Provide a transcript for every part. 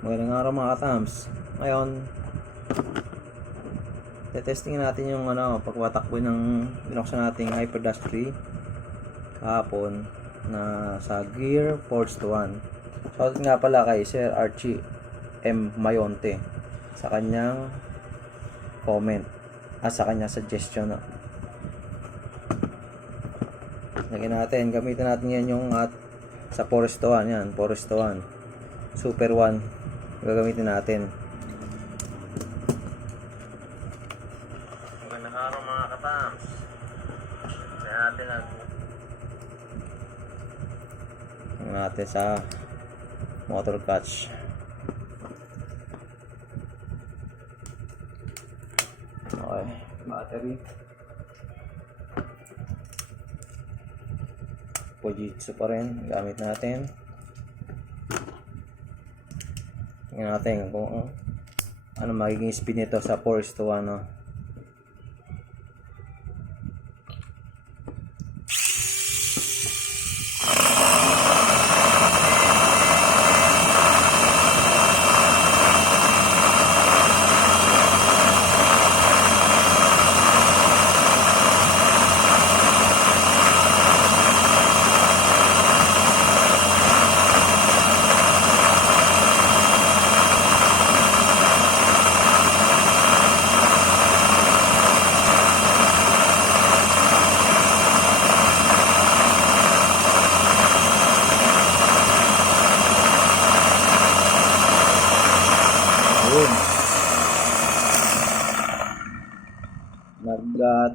Magandang araw mga katams. Ngayon, testingin natin yung pagwatakbo ng binuksan nating HyperDash 3 kahapon na sa Gear Force 1. Shoutout nga pala kay Sir Archie M. Mayonte sa kanyang comment sa kanyang suggestion. Lagyan natin, gamitin natin yan yung sa Forest 1 yan, Forest 1 Super 1 gagamitin natin. Magandang araw mga katams. Tingnan natin sa motor clutch. Okay, battery. Fujitsu pa rin gamit natin. Tingnan natin kung ano magiging speed nito sa Force to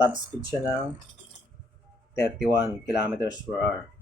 top speed siya ng 31 km/h.